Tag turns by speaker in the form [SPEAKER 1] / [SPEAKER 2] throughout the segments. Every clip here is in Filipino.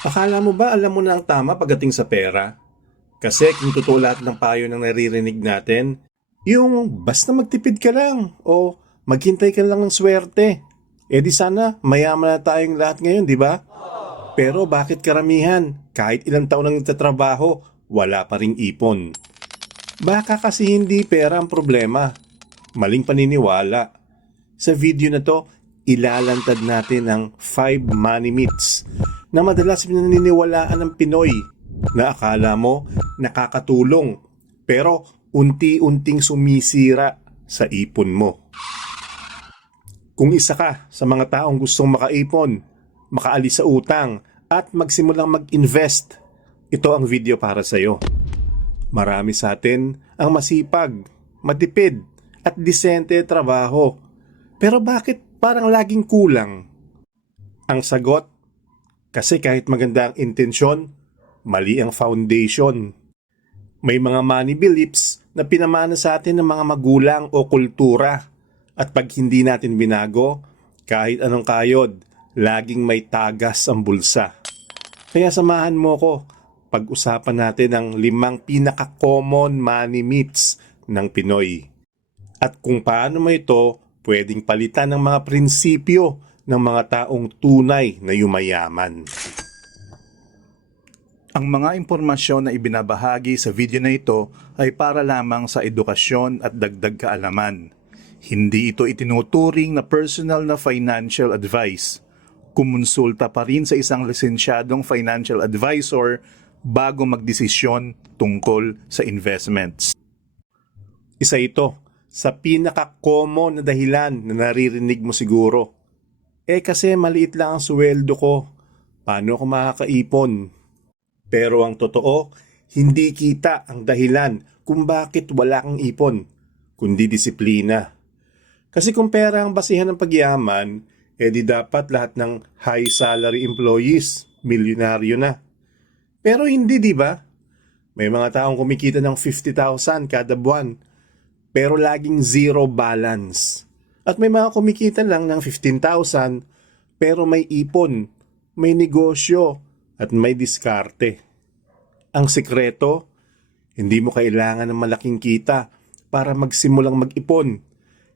[SPEAKER 1] Akala mo ba alam mo na ang tama pagdating sa pera? Kasi kung totoo lahat ng payo ng naririnig natin, yung basta magtipid ka lang o maghintay ka lang ng swerte. Eh di sana mayaman na tayong lahat ngayon, di ba? Pero bakit karamihan, kahit ilang taon nang nagtatrabaho, wala pa ring ipon? Baka kasi hindi pera ang problema. Maling paniniwala. Sa video na to, ilalantad natin ang 5 money myths na madalas pinaniniwalaan ng Pinoy na akala mo nakakatulong pero unti-unting sumisira sa ipon mo. Kung isa ka sa mga taong gustong makaipon, makaalis sa utang at magsimulang mag-invest, ito ang video para sa iyo. Marami sa atin ang masipag, matipid at disente trabaho. Pero bakit parang laging kulang? Ang sagot, kasi kahit maganda ang intensyon, mali ang foundation. May mga money beliefs na pinamana sa atin ng mga magulang o kultura. At pag hindi natin binago, kahit anong kayod, laging may tagas ang bulsa. Kaya samahan mo ko, pag-usapan natin ang limang pinaka-common money myths ng Pinoy. At kung paano mo ito pwedeng palitan ng mga prinsipyo ng mga taong tunay na yumayaman.
[SPEAKER 2] Ang mga impormasyon na ibinabahagi sa video na ito ay para lamang sa edukasyon at dagdag kaalaman. Hindi ito itinuturing na personal na financial advice. Kumonsulta pa rin sa isang lisensyadong financial advisor bago magdesisyon tungkol sa investments.
[SPEAKER 1] Isa ito sa pinaka-common na dahilan na naririnig mo siguro. Eh kasi maliit lang ang sweldo ko. Paano ako makakaipon? Pero ang totoo, hindi kita ang dahilan kung bakit wala kang ipon, kundi disiplina. Kasi kung pera ang basihan ng pagyaman, eh di dapat lahat ng high salary employees, milyonaryo na. Pero hindi, di ba? May mga taong kumikita ng 50,000 kada buwan, pero laging zero balance. At may mga kumikita lang ng 15,000, pero may ipon, may negosyo, at may diskarte. Ang sikreto, hindi mo kailangan ng malaking kita para magsimulang mag-ipon.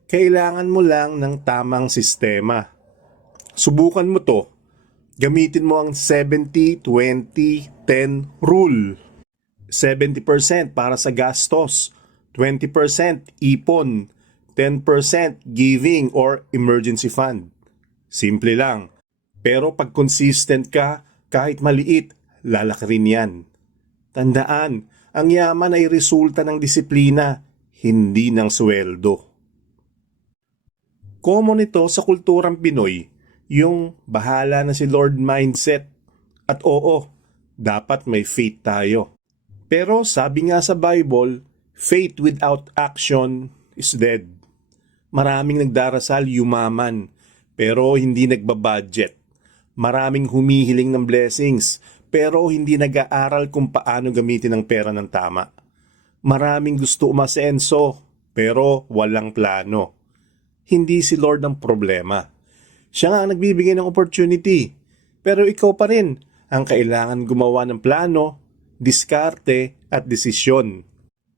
[SPEAKER 1] Kailangan mo lang ng tamang sistema. Subukan mo to. Gamitin mo ang 70-20-10 rule. 70% para sa gastos, 20% ipon, 10% giving or emergency fund. Simple lang. Pero pag consistent ka, kahit maliit, lalaki rin yan. Tandaan, ang yaman ay resulta ng disiplina, hindi ng sweldo. Common ito sa kulturang Pinoy, yung bahala na si Lord mindset. At oo, dapat may faith tayo. Pero sabi nga sa Bible, faith without action is dead. Maraming nagdarasal yumaman, pero hindi nagbabudget. Maraming humihiling ng blessings, pero hindi nag-aaral kung paano gamitin ang pera ng tama. Maraming gusto umasenso, pero walang plano. Hindi si Lord ang problema. Siya nga ang nagbibigay ng opportunity, pero ikaw pa rin ang kailangan gumawa ng plano, diskarte at desisyon.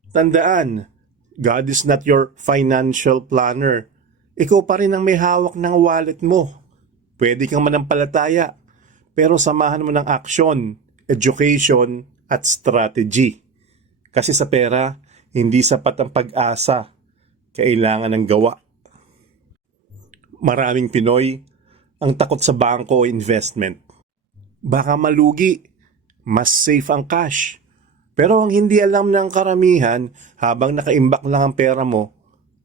[SPEAKER 1] Tandaan, God is not your financial planner. Ikaw pa rin ang may hawak ng wallet mo. Pwede kang manampalataya, pero samahan mo ng aksyon, education, at strategy. Kasi sa pera, hindi sapat ang pag-asa. Kailangan ng gawa. Maraming Pinoy ang takot sa bangko o investment. Baka malugi, mas safe ang cash. Pero ang hindi alam ng karamihan, habang nakaimbak lang ang pera mo,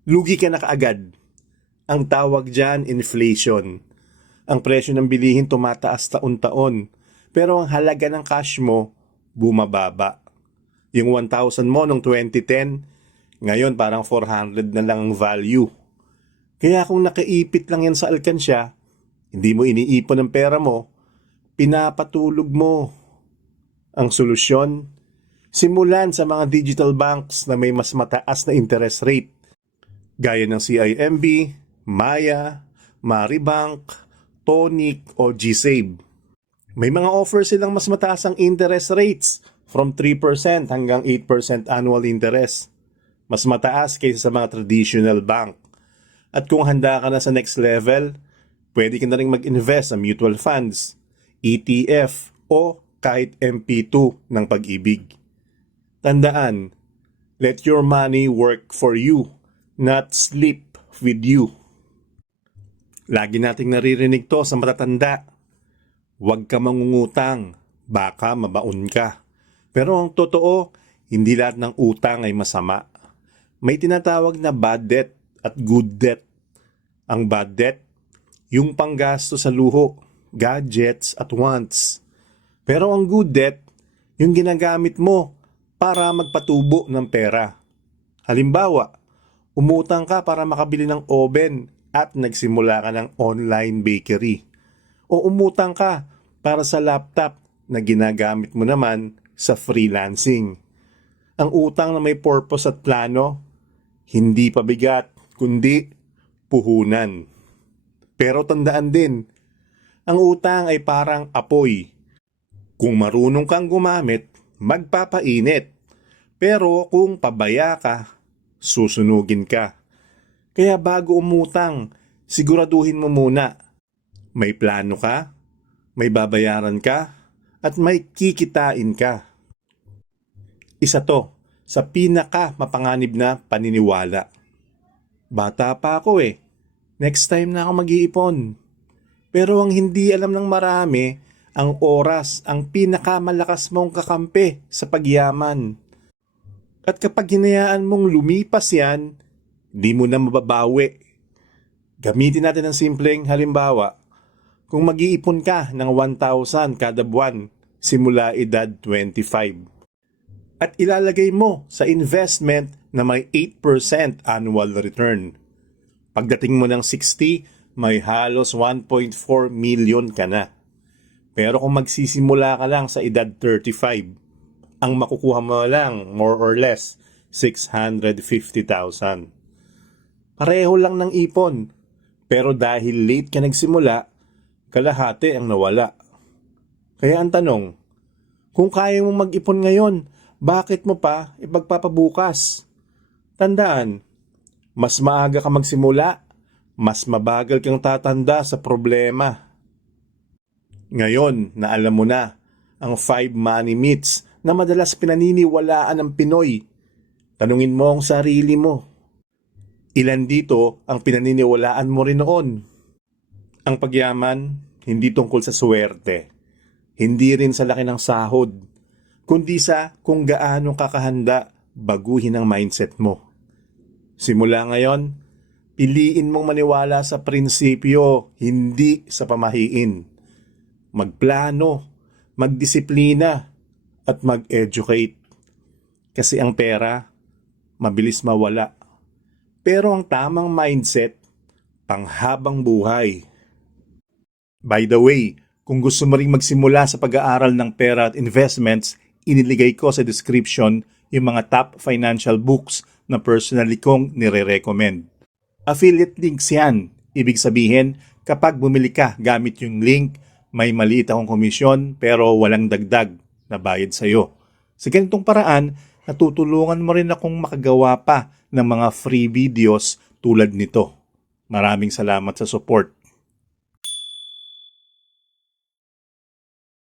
[SPEAKER 1] lugi ka na kaagad. Ang tawag dyan, inflation. Ang presyo ng bilihin tumataas taon-taon, pero ang halaga ng cash mo, bumababa. Yung 1,000 mo noong 2010, ngayon parang 400 na lang ang value. Kaya kung nakaipit lang yan sa alkansya, hindi mo iniipon ang pera mo, pinapatulog mo. Ang solusyon, simulan sa mga digital banks na may mas mataas na interest rate, gaya ng CIMB, Maya, Maribank, Tonic o GSave. May mga offer silang mas mataas ang interest rates from 3% hanggang 8% annual interest. Mas mataas kaysa sa mga traditional bank. At kung handa ka na sa next level, pwede ka na rin mag-invest sa mutual funds, ETF o kahit MP2 ng pag-ibig. Tandaan, let your money work for you, not sleep with you. Lagi nating naririnig to sa matatanda. Huwag ka mangungutang, baka mabaon ka. Pero ang totoo, hindi lahat ng utang ay masama. May tinatawag na bad debt at good debt. Ang bad debt, yung panggasto sa luho, gadgets at wants. Pero ang good debt, yung ginagamit mo para magpatubo ng pera. Halimbawa, umutang ka para makabili ng oven at nagsimula ka ng online bakery. O umutang ka para sa laptop na ginagamit mo naman sa freelancing. Ang utang na may purpose at plano, hindi pabigat, kundi puhunan. Pero tandaan din, ang utang ay parang apoy. Kung marunong kang gumamit, magpapainit. Pero kung pabaya ka, susunugin ka. Kaya bago umutang, siguraduhin mo muna. May plano ka, may babayaran ka, at may kikitain ka. Isa to sa pinaka mapanganib na paniniwala. Bata pa ako eh. Next time na ako mag-iipon. Pero ang hindi alam ng marami, ang oras ang pinakamalakas mong kakampi sa pagyaman. At kapag hinayaan mong lumipas yan, di mo na mababawi. Gamitin natin ang simpleng halimbawa. Kung mag-iipon ka ng 1,000 kada buwan simula edad 25 at ilalagay mo sa investment na may 8% annual return. Pagdating mo ng 60, may halos 1.4 million ka na. Pero kung magsisimula ka lang sa edad 35, ang makukuha mo lang more or less 650,000. Pareho lang ng ipon. Pero dahil late ka nagsimula, kalahati ang nawala. Kaya ang tanong, kung kaya mo mag-ipon ngayon, bakit mo pa ipagpapabukas? Tandaan, mas maaga ka magsimula, mas mabagal kang tatanda sa problema. Ngayon na alam mo na ang 5 money myths na madalas pinaniniwalaan ng Pinoy, tanungin mo ang sarili mo. Ilan dito ang pinaniniwalaan mo rin noon? Ang pagyaman, hindi tungkol sa swerte. Hindi rin sa laki ng sahod kundi sa kung gaano kakahanda baguhin ang mindset mo. Simula ngayon, piliin mong maniwala sa prinsipyo, hindi sa pamahiin. Magplano, magdisiplina, at mag-educate. Kasi ang pera, mabilis mawala. Pero ang tamang mindset, panghabang buhay. By the way, kung gusto mo ring magsimula sa pag-aaral ng pera at investments, iniligay ko sa description yung mga top financial books na personally kong nire-recommend. Affiliate links yan. Ibig sabihin, kapag bumili ka gamit yung link, may maliit akong komisyon pero walang dagdag na bayad sa'yo. Sa ganitong paraan, natutulungan mo rin akong makagawa pa ng mga free videos tulad nito. Maraming salamat sa support.